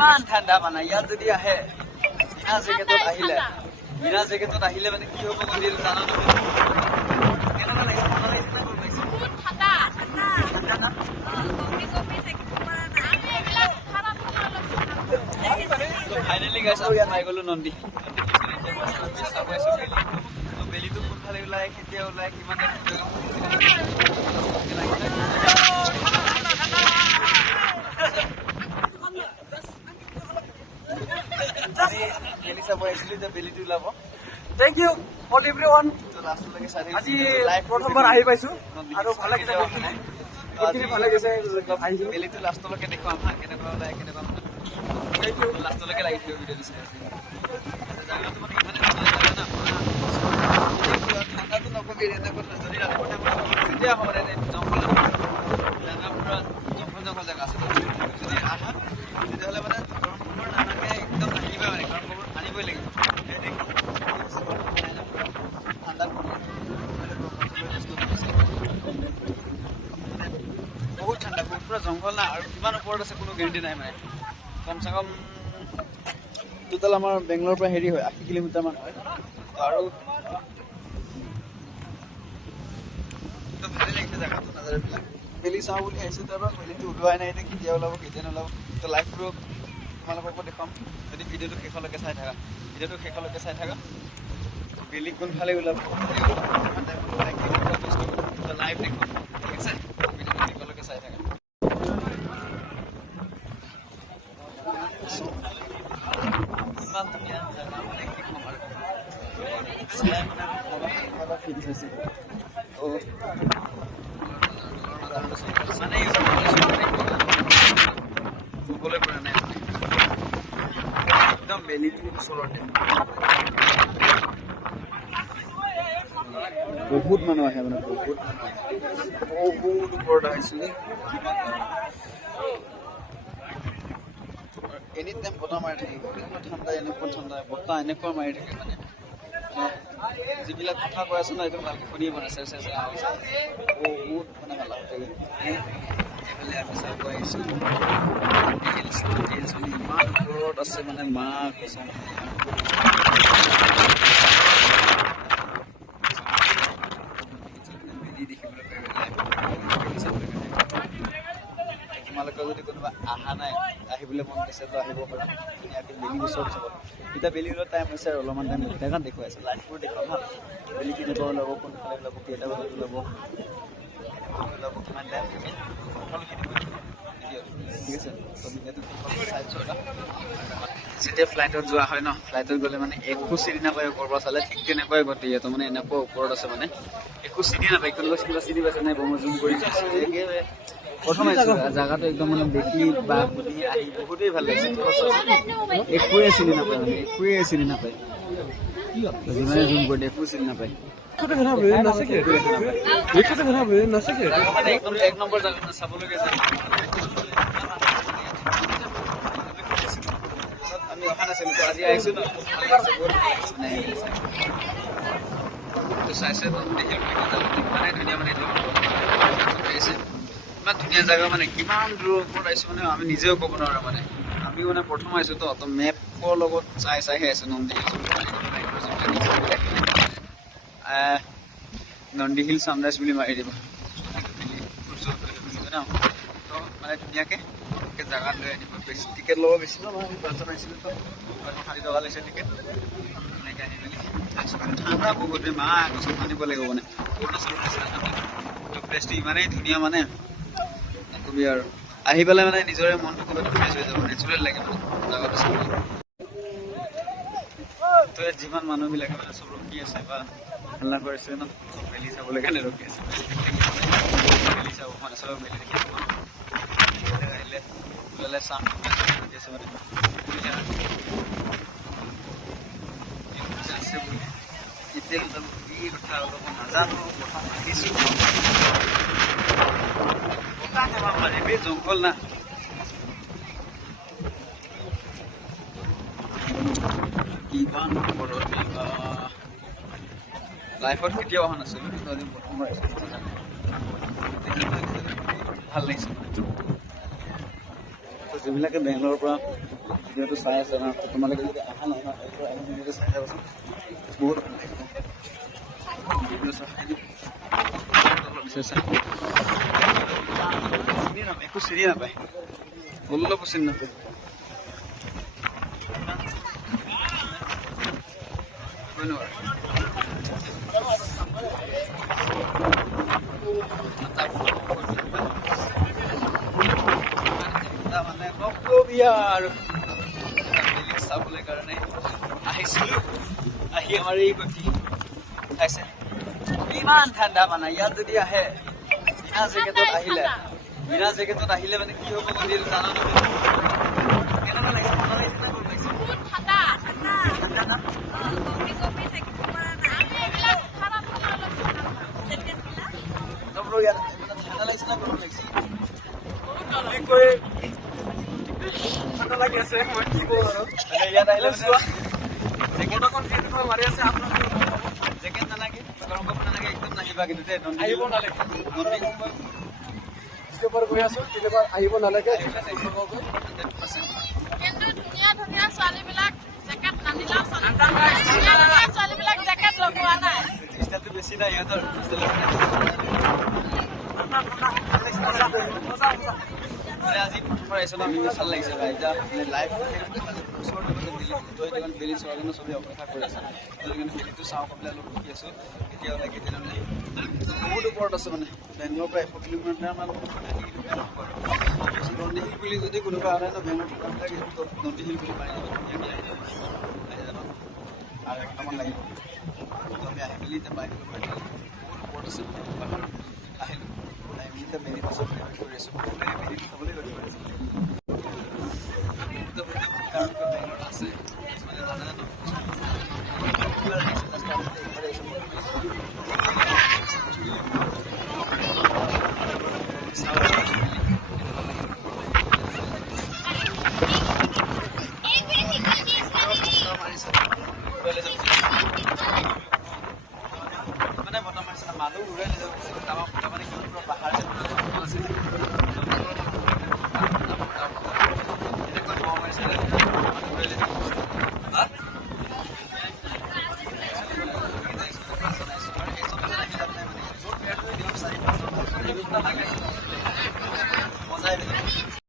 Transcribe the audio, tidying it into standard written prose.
কিমান ঠাণ্ডা মানে ইয়াত যদি আহে বিনা জেকেটত আহিলে মানে কি হ'ব মন্দিৰ জানা তুমি কেনেকুৱা লাগিছে ভাল লাগিছে না ভাল লাগিছে বহুত ঠাণ্ডা না ফাইনেলি গাইছ আৰু ইয়াত আহি গ'লো নন্দী বেলিটো কোনফালে ওলাই কেতিয়া ওলাই কিমান বেলি চাব আহিছিলো এতিয়া বেলিটো ওলাব Thank you for everyone. লাষ্টলৈকে চাই আজি প্ৰথমবাৰ আহি পাইছো আৰু ভাল লাগিছে বহুতখিনি ভাল লাগিছে আহিছো বেলিটো লাষ্টলৈকে দেখুৱাম হা কেনেকুৱা ওলাই কেনেকুৱা লাষ্টলৈকে লাগিছিল ভিডিঅ'টো চাই জাগাটো মানে ইমানে ঠাণ্ডাটো নকবি এনেকুৱা যদি ৰাতিপুৱা যেতিয়া হ'ব জংঘল জাগা পুৰা জংঘল জেগা আছে যদি আহা তেতিয়াহ'লে মানে গৰম কাপোৰ নানাকে একদম নাহিবা মানে গৰম কাপোৰ আনিবই লাগিব ঠাণ্ডা বহুত ঠাণ্ডা বহুত পুৰা জংঘল না আৰু কিমান ওপৰত আছে কোনো গেৰেণ্টি নাই মানে কমচে কম টোটেল আমাৰ বেংগলোৰৰ পৰা হেৰি হয় 80 কিলোমিটাৰমান হয় আৰু ভালেই লাগিছে জেগাটো নাজাৰবিলাক বেলি চাওঁ বুলি আহিছোঁ তাৰ পৰা বেলিটো ওলোৱাই নাই এতিয়া কেতিয়া ওলাব কেতিয়া নোলাব তো লাইভটো তোমালোককো দেখুৱাম যদি ভিডিঅ'টো শেষলৈকে চাই থাকা বেলি কোনফালে ওলাব লাইভ দেখুৱাম ঠিক আছে ভিডিঅ'টো শেষলৈকে চাই থাকা ইমান ধুনীয়া জেগা মানে কি ক'ম আৰু চাই মানে ফিল হৈছে মানে ফুৰিবলৈ পৰা নাই একদম বেলিটোৰ ওচৰতে বহুত মানুহ আহে মানে বহুত ওপৰত আহিছোঁ এনি টাইম বতাহ মাৰি থাকিব এনেকুৱা ঠাণ্ডা বতাহ এনেকুৱা মাৰি থাকে মানে যিবিলাক কথা কৈ আছো ন এইটো ভালকৈ শুনিয়ে মানে বহুত মানে ভাল লাগে এইফালে আমি চাব আহিছোঁ ইমান ওপৰত আছে মানে মা কৈছে দেখিবলৈ তোমালোকে যদি কোনোবা অহা নাই আহিবলৈ মন গৈছে তো আহিব পাৰা ধুনীয়াকৈ বেলি ওচৰত চাব এতিয়া বেলি ওলোৱা টাইম হৈছে আৰু অলপমান টাইম সেইকাৰণে দেখুৱাই আছে লাইটবোৰ দেখুৱাম ভাল বেলি কেনেকুৱা ওলাব কোনফালে ওলাব কেইটা বজাত ওলাব কিমান টাইম থাকে ঠিক আছে যেতিয়া ফ্লাইটত যোৱা হয় ন ফ্লাইটত গ'লে মানে একো চিনি নাপায় ওপৰৰ পৰা চালে ঠিক তেনেকুৱাই গতি ইয়াতো মানে এনেকুৱা ওপৰত আছে মানে একো চিনি নাপায় কোনোবা কিবা চিনি পাইছে নাই মই জুম কৰি প্ৰথম আহিছোঁ জেগাটো একদম মানে দেখি বা শুনি আহি বহুতেই ভাল লাগিছে একোৱে চিনি নাপায় যিমানে জুম কৰি একো চিনি নাপায় একদম এক নম্বৰ জেগা চাবলগীয়া জেগা আমি অহা নাছিলোঁ আজি আহিছোঁ ন চাইছে ইমানেই ধুনীয়া মানে ইমান ধুনীয়া জেগা মানে কিমান দূৰৰ ওপৰত আহিছোঁ মানে আমি নিজেও ক'ব নোৱাৰোঁ মানে আমি মানে প্ৰথম আহিছোঁ তো মেপৰ লগত চাইহে আছোঁ নন্দী হিল ছানৰাইজ বুলি মাৰি দিব ন তো মানে ধুনীয়াকৈ জেগাত লৈ আনিব বেছি টিকেট ল'ব বেছি ন আমি বাছত আহিছিলোঁ তো 60 টকা লৈছে টিকেট এনেকৈ আহি মেলি ঠাণ্ডা বহুত মা গছত আনিব লাগিব মানে প্লেচটো ইমানেই ধুনীয়া মানে নকবি আৰু আহি পেলাই মানে নিজৰে মনটো ক'ৰবাত ফ্ৰেছ হৈ যাব নেচাৰেল লাগে মানে জেগাটো চাবলৈ তো ইয়াত যিমান মানুহবিলাকে মানে চব ৰখি আছে বা হাল্লা কৰিছে ন বেলি চাবলৈ কাৰণে ৰখি আছে বেলি চাব মানে চব বেলি দেখি আহিলে ওলালে চাম আছে মানে আছে বুলি এতিয়া কি কথা অলপ নাজানো প্ৰথম আহিছোঁ জংঘল না ইমান ওপৰত লাইফত কেতিয়াও অহা নাছিলোঁ প্ৰথমবাৰ ভাল লাগিছে যিবিলাকে বেংগলোৰৰ পৰা ভিডিঅ'টো চাই আছে ন তোমালোকে যদি অহা নাই ন ভিডিঅ'টো চাই যাবচোন বহুত ভাল লাগিব একো চিৰি নাপায় অলপো চিনি নাপায় মানে নকবি আৰু চাবলৈ কাৰণে আহিছিলো আহি আমাৰ এই গতি খাইছে ইমান ঠাণ্ডা মানে ইয়াত যদি আহে বিনা জেকেটত আহিলে মানে কি হ'ব গতি জানা কেনেকুৱা লাগিছে ঠাণ্ডা না ইয়াত ঠাণ্ডা লাগিছে না গৰম লাগিছে ঠাণ্ডা লাগি আছে মই কি কৰোঁ আৰু ইয়াত আহিলে জেকেট অকণ যিহেতু মাৰি আছে আপোনালোকে জেকেট নালাগে গৰম কাপোৰ নালাগে একদম নাহিবা কিন্তু দেই আহিব নালাগে গৈ আছো কেতিয়াবা আহিব নালাগে কিন্তু ধুনীয়া ধুনীয়া ছোৱালীবিলাক জেকেট নানিলেও ছোৱালীবিলাক জেকেট লগোৱা নাই ষ্টাইলটো বেছি নাই ইহঁতৰ আজি প্ৰথমবাৰ আহিছোঁ ন আমি ভাল লাগিছে ভাই এতিয়া লাইভ ওচৰতে বেলি চোৱাৰ কাৰণে চবেই অপেক্ষা কৰি আছে কিন্তু বেলিটো চাওঁ পেলাই অলপ ৰখি আছোঁ কেতিয়াও লাগে তেনেহ'লে বহুত ওপৰত আছে মানে বেংগলোৰৰ পৰা 100 কিলোমিটাৰ মান নন্দী হিল বুলি যদি কোনোবা আহে ন বেংগলোৰ নন্দী হিল বুলি পাই যাব ধুনীয়াকৈ আহি যাব আৰু একদমমান লাগিব আমি আহি মেলি এতিয়া বাইক বহুত ওপৰত আছে আহিলোঁ আহি মেলি এতিয়া বেলি পাছত কৰি আছোঁ বেলি চাবলৈ গৈ আছোঁ কাৰণ বেংগলোৰত আছে কিছুমানে নাজানে ন মানে বৰ্তমান মানুহ উৰাই লৈ যাব তাৰপৰা মানে কি পাহাৰ